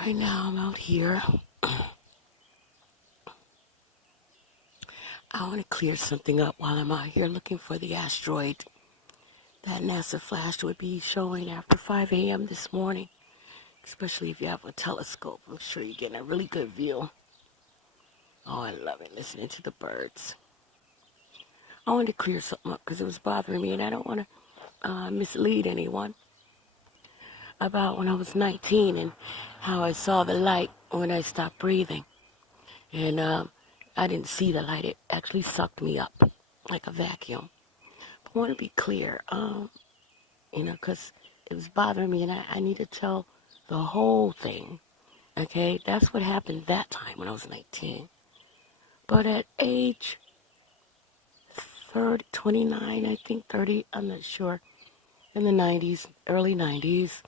Right now I'm out here. I want to clear something up while I'm out here looking for the asteroid that NASA flash would be showing after 5 a.m. this morning. Especially if you have a telescope. I'm sure you're getting a really good view. Oh, I love it, listening to the birds. I wanted to clear something up because it was bothering me, and I don't want to mislead anyone about when I was 19 and how I saw the light when I stopped breathing. And I didn't see the light. It actually sucked me up like a vacuum. But I want to be clear, because it was bothering me, and I need to tell the whole thing. Okay, that's what happened that time when I was 19. But at age 30, 29, I think 30, I'm not sure, in the 90s, early 90s,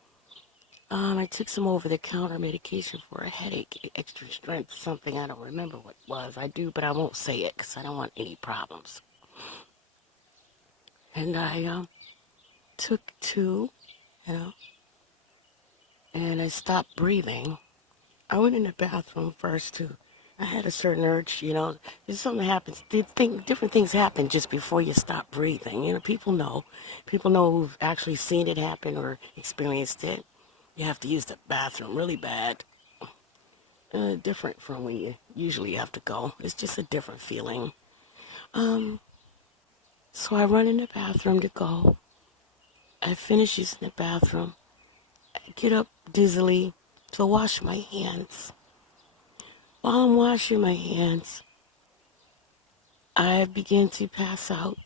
I took some over-the-counter medication for a headache, extra strength, something I don't remember what it was. I do, but I won't say it because I don't want any problems. And I took two, and I stopped breathing. I went in the bathroom first too. I had a certain urge, there's something happens. Different things happen just before you stop breathing. People know who've actually seen it happen or experienced it. You have to use the bathroom really bad. Different from when you usually have to go. It's just a different feeling. So I run in the bathroom to go. I finish using the bathroom. I get up dizzily to wash my hands. While I'm washing my hands, I begin to pass out.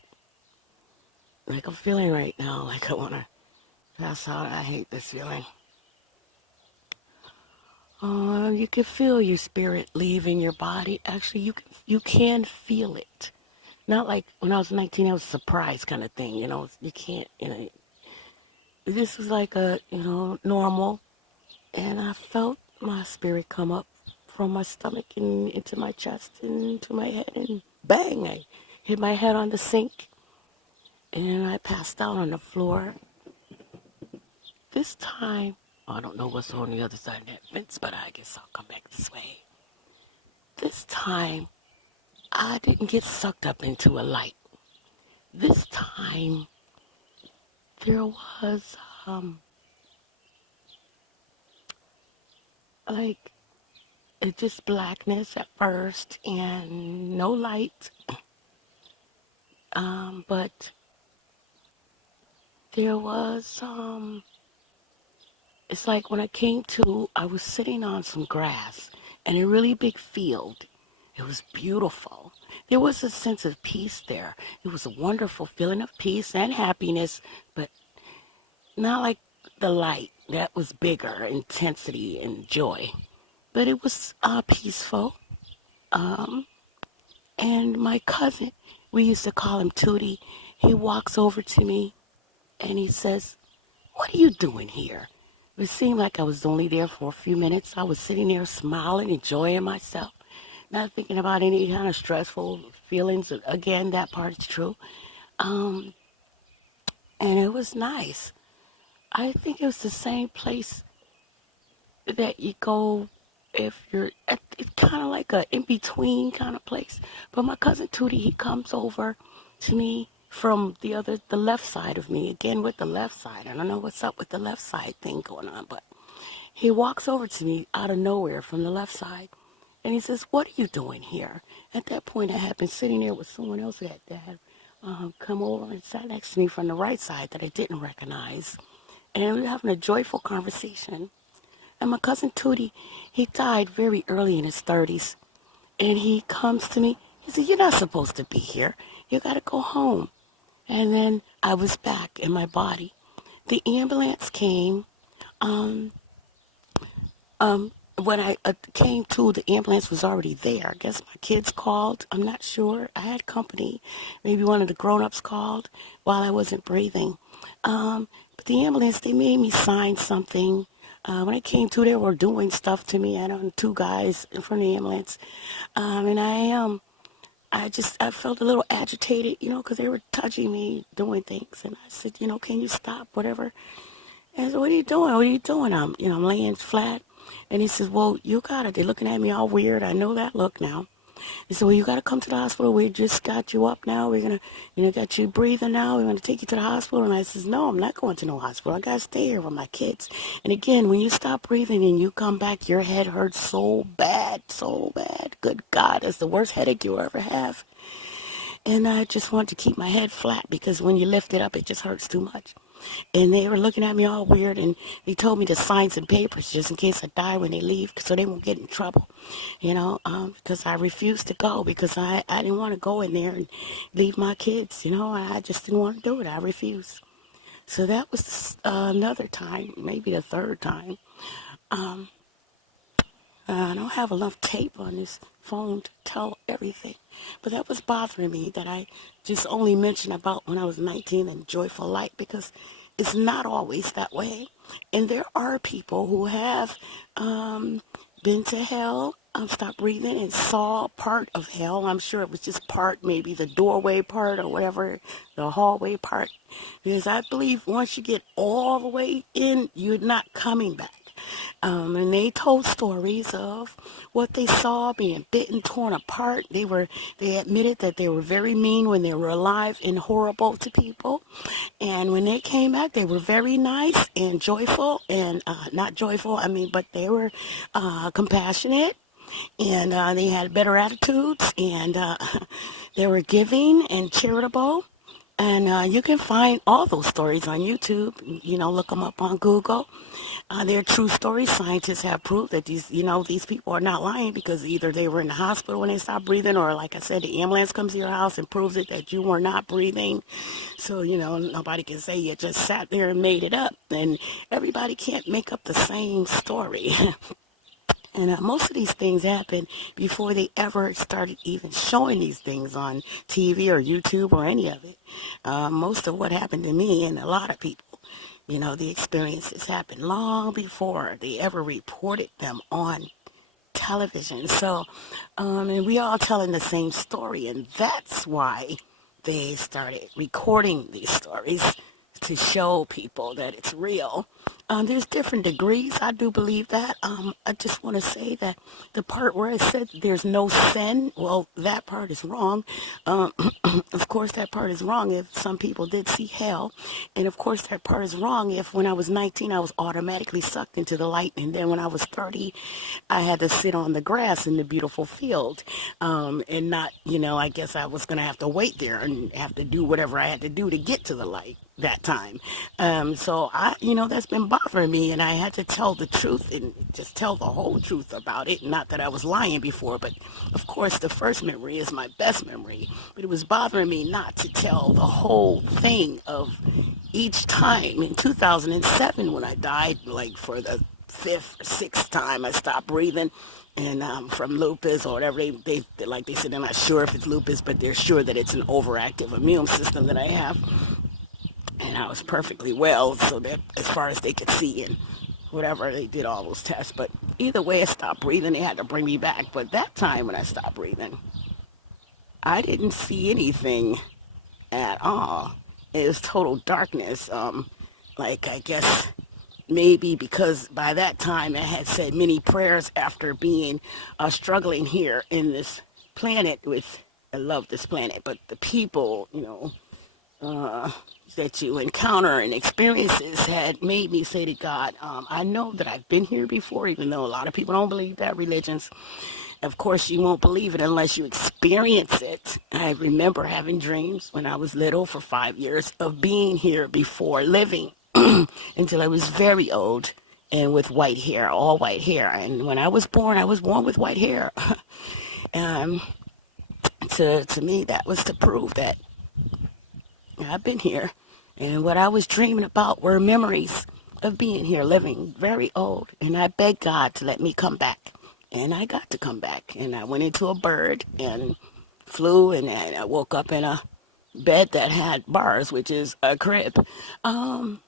Like I'm feeling right now, like I want to pass out. I hate this feeling. You can feel your spirit leaving your body. Actually, you can feel it. Not like when I was 19, I was a surprise kind of thing, You can't, This was like a, normal. And I felt my spirit come up from my stomach and into my chest and into my head. And bang, I hit my head on the sink. And I passed out on the floor. This time, I don't know what's on the other side of that fence, but I guess I'll come back this way. This time, I didn't get sucked up into a light. This time, there was, just blackness at first and no light. But there was, it's like when I came to, I was sitting on some grass in a really big field. It was beautiful. There was a sense of peace there. It was a wonderful feeling of peace and happiness, but not like the light. That was bigger, intensity and joy. But it was peaceful. And my cousin, we used to call him Tootie, he walks over to me and he says, "What are you doing here?" It seemed like I was only there for a few minutes. I was sitting there smiling, enjoying myself, not thinking about any kind of stressful feelings. Again, that part is true. And it was nice. I think it was the same place that you go if you're at, it's kind of like a in-between kind of place. But my cousin Tootie, he comes over to me from the left side of me, again with the left side. I don't know what's up with the left side thing going on, but he walks over to me out of nowhere from the left side, and he says, "What are you doing here?" At that point, I had been sitting there with someone else that had come over and sat next to me from the right side that I didn't recognize, and we were having a joyful conversation. And my cousin Tootie, he died very early in his 30s, and he comes to me, he said, "You're not supposed to be here. You got to go home." And then I was back in my body. The ambulance came. When I came to, the ambulance was already there. I guess my kids called. I'm not sure. I had company. Maybe one of the grown-ups called while I wasn't breathing. But the ambulance, they made me sign something. When I came to, they were doing stuff to me. I had two guys from the ambulance. And I felt a little agitated, because they were touching me, doing things. And I said, "Can you stop, whatever?" And I said, "What are you doing? What are you doing?" I'm laying flat. And he says, well, you got it. They're looking at me all weird. I know that look now. He said, well, you got to come to the hospital. We just got you up now. We're going to, got you breathing now. We're going to take you to the hospital. And I says, no, I'm not going to no hospital. I got to stay here with my kids. And again, when you stop breathing and you come back, your head hurts so bad, so bad. Good God, it's the worst headache you'll ever have. And I just wanted to keep my head flat because when you lift it up, it just hurts too much. And they were looking at me all weird, and they told me to sign some papers just in case I die when they leave so they won't get in trouble, because I refused to go because I didn't want to go in there and leave my kids, I just didn't want to do it. I refused. So that was another time, maybe the third time. I don't have enough tape on this phone to tell everything, but that was bothering me that I just only mentioned about when I was 19 and Joyful Light, because it's not always that way. And there are people who have been to hell, stopped breathing, and saw part of hell. I'm sure it was just part, maybe the doorway part or whatever, the hallway part, because I believe once you get all the way in, you're not coming back. And they told stories of what they saw being bitten, torn apart. They admitted that they were very mean when they were alive and horrible to people. And when they came back, they were very nice and joyful, and not joyful, but they were compassionate, and they had better attitudes, and they were giving and charitable. And you can find all those stories on YouTube. Look them up on Google. They're true stories. Scientists have proved that these people are not lying, because either they were in the hospital when they stopped breathing, or like I said, the ambulance comes to your house and proves it that you were not breathing. So, nobody can say you just sat there and made it up. And everybody can't make up the same story. And most of these things happened before they ever started even showing these things on TV or YouTube or any of it. Most of what happened to me and a lot of people, the experiences happened long before they ever reported them on television. So, and we all telling the same story, and that's why they started recording these stories to show people that it's real. There's different degrees. I do believe that. I just want to say that the part where I said there's no sin, well, that part is wrong. Of course, that part is wrong if some people did see hell. And of course, that part is wrong if when I was 19, I was automatically sucked into the light. And then when I was 30, I had to sit on the grass in the beautiful field. And not, I guess I was going to have to wait there and have to do whatever I had to do to get to the light that time. So that's been bothering me, and I had to tell the truth and just tell the whole truth about it. Not that I was lying before, but of course the first memory is my best memory. But it was bothering me not to tell the whole thing of each time. In 2007, when I died, like for the fifth or sixth time, I stopped breathing. And from lupus or whatever, they said they're not sure if it's lupus, but they're sure that it's an overactive immune system that I have. And I was perfectly well, so that as far as they could see, and whatever, they did all those tests. But either way, I stopped breathing. They had to bring me back. But that time when I stopped breathing, I didn't see anything at all. It was total darkness. I guess maybe because by that time I had said many prayers after being struggling here in this planet with, I love this planet, but the people, that you encounter and experiences had made me say to God, I know that I've been here before, even though a lot of people don't believe that, religions. Of course, you won't believe it unless you experience it. I remember having dreams when I was little for 5 years of being here before, living until I was very old and with white hair, all white hair. And when I was born with white hair. To me, that was to prove that I've been here, and what I was dreaming about were memories of being here, living very old, and I begged God to let me come back, and I got to come back, and I went into a bird and flew, and I woke up in a bed that had bars, which is a crib. And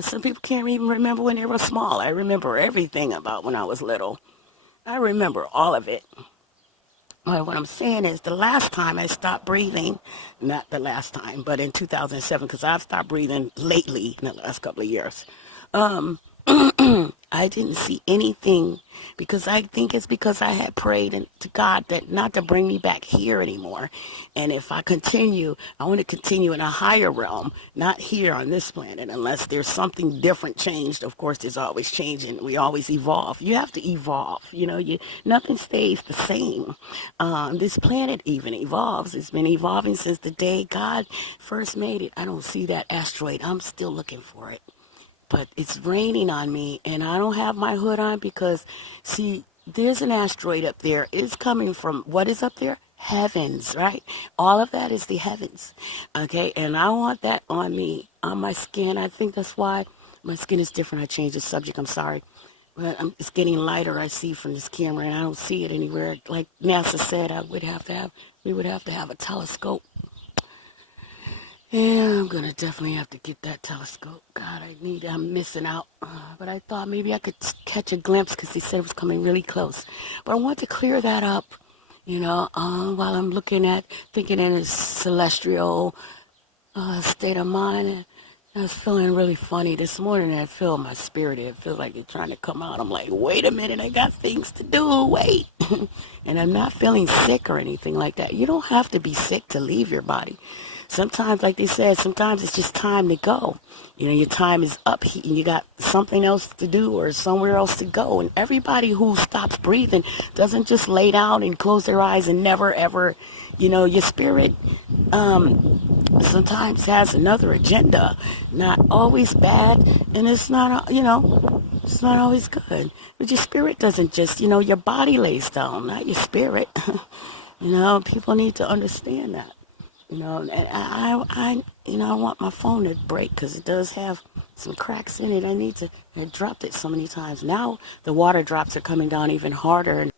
some people can't even remember when they were small. I remember everything about when I was little. I remember all of it. Well, what I'm saying is the last time I stopped breathing, not the last time, but in 2007, because I've stopped breathing lately in the last couple of years. I didn't see anything, because I think it's because I had prayed to God that not to bring me back here anymore. And if I continue, I want to continue in a higher realm, not here on this planet, unless there's something different changed. Of course, there's always changing. We always evolve. You have to evolve. Nothing stays the same. This planet even evolves. It's been evolving since the day God first made it. I don't see that asteroid. I'm still looking for it. But it's raining on me, and I don't have my hood on because, see, there's an asteroid up there. It's coming from, what is up there? Heavens, right? All of that is the heavens, okay? And I want that on me, on my skin. I think that's why my skin is different. I changed the subject. I'm sorry. But it's getting lighter, I see, from this camera, and I don't see it anywhere. Like NASA said, we would have to have a telescope. Yeah, I'm gonna definitely have to get that telescope. God, I'm missing out. But I thought maybe I could catch a glimpse because he said it was coming really close. But I want to clear that up, while I'm thinking in a celestial state of mind. And I was feeling really funny this morning. I feel my spirit. It feels like it's trying to come out. I'm like, wait a minute, I got things to do. Wait. And I'm not feeling sick or anything like that. You don't have to be sick to leave your body. Sometimes, like they said, sometimes it's just time to go. Your time is up and you got something else to do or somewhere else to go. And everybody who stops breathing doesn't just lay down and close their eyes and never, ever, your spirit sometimes has another agenda. Not always bad, and it's not, it's not always good. But your spirit doesn't just, your body lays down, not your spirit. People need to understand that. And I want my phone to break because it does have some cracks in it. I dropped it so many times. Now the water drops are coming down even harder.